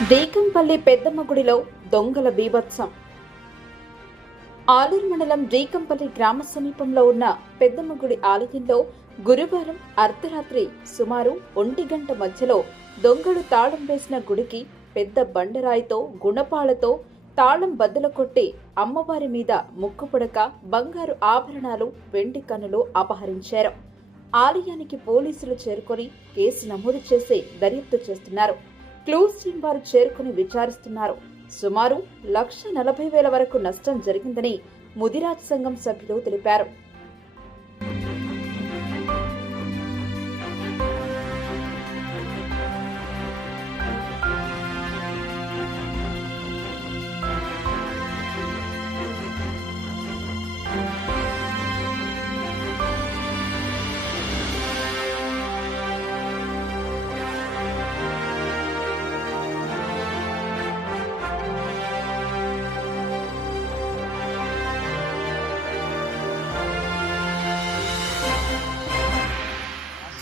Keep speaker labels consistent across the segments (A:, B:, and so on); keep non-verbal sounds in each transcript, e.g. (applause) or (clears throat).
A: రేకంపల్లి పెద్దమ్మ గుడిలో దొంగల బీభత్సం. ఆలూరు మండలం రేకంపల్లి గ్రామ సమీపంలో ఉన్న పెద్దమ్మ గుడి ఆలయంలో గురువారం అర్ధరాత్రి సుమారు ఒంటి గంట మధ్యలో దొంగలు తాళం వేసిన గుడికి పెద్ద బండరాయితో గుణపాలతో తాళం బద్దలు కొట్టి అమ్మవారి మీద ముక్కుపుడక బంగారు ఆభరణాలు వెండి కన్నులు అపహరించారు. ఆలయానికి పోలీసులు చేరుకొని కేసు నమోదు చేసి దర్యాప్తు చేస్తున్నారు. క్లూస్ టీం వారు చేరుకుని విచారిస్తున్నారు. సుమారు లక్ష నలభై వేల వరకు నష్టం జరిగిందని ముదిరాజ్ సంఘం సభ్యులు తెలిపారు.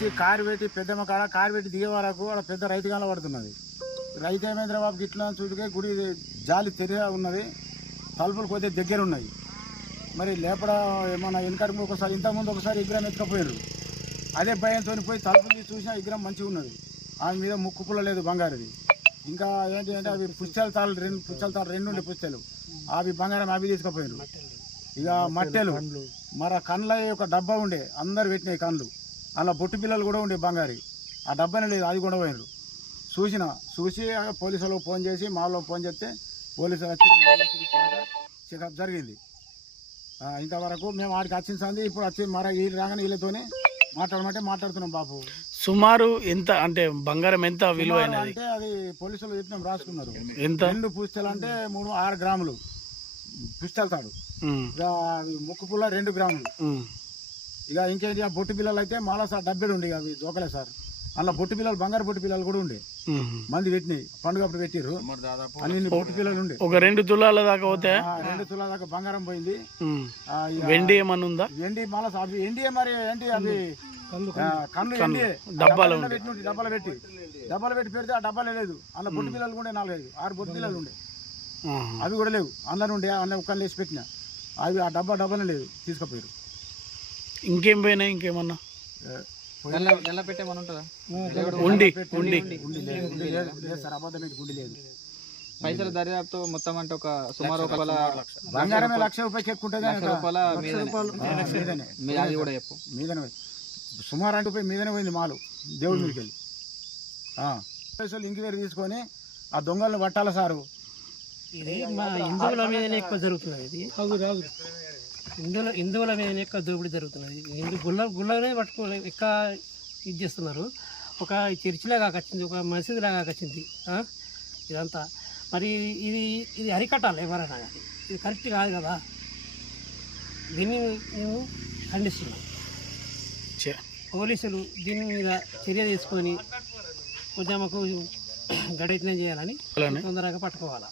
B: వచ్చి కారు పెట్టి పెద్దమ్మ కాడ కారు పెట్టి దిగే వరకు అక్కడ పెద్ద రైతు కాలం పడుతున్నది. రైతు ఏమేంద్ర బాబు గిట్ల చూడుకే గుడి జాలి తెరిగా ఉన్నది. తలుపులు కొద్దిగా దగ్గర ఉన్నాయి. మరి లేపడ ఏమన్నా వెనకటి ఒకసారి ఇంతకుముందు ఒకసారి విగ్రహం ఎత్తుకపోయారు అదే భయంతో పోయి తలుపులు చూసినా విగ్రహం మంచిగా ఉన్నది. ఆమె మీద ముక్కు పుల్ల లేదు బంగారుది. ఇంకా ఏంటి అంటే అవి పుస్తకాలు తాళ్ళు రెండు పుస్తకాలు తాళ్ళు రెండు ఉండే పుస్తకాలు అవి బంగారం అవి తీసుకుపోయారు ఇక మట్టెలు మరి కండ్ల ఒక డబ్బా ఉండే అందరు పెట్టినాయి కండ్లు. అలా బొట్టు పిల్లలు కూడా ఉండే బంగారి. ఆ డబ్బానే లేదు అది కూడా పోయినారు చూసిన చూసి పోలీసులకు ఫోన్ చేసి మాలో ఫోన్ చేస్తే పోలీసులు వచ్చి చెకప్ జరిగింది. ఇంతవరకు మేము ఆడికి వచ్చింది ఇప్పుడు వచ్చి మర వీళ్ళు రాగానే వీళ్ళతోనే మాట్లాడమంటే మాట్లాడుతున్నాం బాబు.
C: సుమారు ఎంత అంటే బంగారం ఎంత విలువైనది
B: అంటే అది పోలీసులు చెప్పినాం రాసుకున్నారు.
C: ఎంత?
B: రెండు పుస్తలు అంటే మూడు ఆరు గ్రాములు. పుస్తలు తాడు. ముక్కు పుల్ల రెండు గ్రాములు. ఇక ఇంకేంటి ఆ బొట్టు పిల్లలు అయితే మాలా సార్ డబ్బేడు ఉండే అవి దోకలే సార్. అలా బొట్టు పిల్లలు బంగారు బొట్టు పిల్లలు కూడా ఉండే. మంది పెట్టినాయి పండుగ అప్పుడు పెట్టిర్రు అన్ని బొట్టు పిల్లలు ఉండే.
C: ఒక రెండు తులాల దాకా పోతే?
B: రెండు తులాల దాకా బంగారం పోయింది.
C: వెండి ఏమన్నా ఉందా?
B: ఎండి మాల అవి ఎండి మరి ఏంటి అవి? ఎండి
C: డబ్బాలో
B: డబ్బాలు పెట్టి. డబ్బాలు పెట్టి పెడితే ఆ డబ్బాలు లేదు. అలా బొట్టు పిల్లలు ఉండే నాలుగైదు ఆరు బొట్టు పిల్లలు ఉండే. అవి కూడా లేవు. అందరు ఉండే అన్న ఒక్కని లేచి పెట్టిన. అవి ఆ డబ్బా డబ్బానే లేదు తీసుకుపోయారు
C: ఇంకేం పోయినాయి? ఇంకేమన్నా? ఉండి ఉండి.
D: పైసల దర్యాప్తు మొత్తం అంటే ఒక సుమారు ఒక వేల
B: బంగారమే లక్ష
D: రూపాయల మీదనే.
B: మీదనే.
D: మీ- అది కూడా చెప్పు.
B: మీదనే పోయింది. సుమారు అంటే పోయి మీదనే పోయింది మాలు. దేవుడి మీదకి వెళ్ళి ఆ. పైసలు ఇంకివేరు తీసుకొని ఆ దొంగలను పట్టాలి సారు?
E: ఇది మా హిందువుల మీదనే ఎక్కువ జరుగుతున్నది ఇది? హిందువుల హిందువుల మీదనే ఎక్కువ దోపిడీ జరుగుతున్నది. హిందూ గుళ్ళ గుళ్ళనే పట్టుకో ఎక్కువ ఇది చేస్తున్నారు. ఒక చర్చిలా కాకొచ్చింది ఒక మసీదులా కాకొచ్చింది ఆ? ఇదంతా. మరి ఇది ఇది అరికట్టాలి ఎవరైనా కానీ. ఇది కరెక్ట్ కాదు కదా? దీన్ని మేము ఖండిస్తున్నాం. పోలీసులు దీని మీద చర్య తీసుకొని కొంచెం మాకు (clears throat) గడియత్నం చేయాలని తొందరగా పట్టుకోవాలి.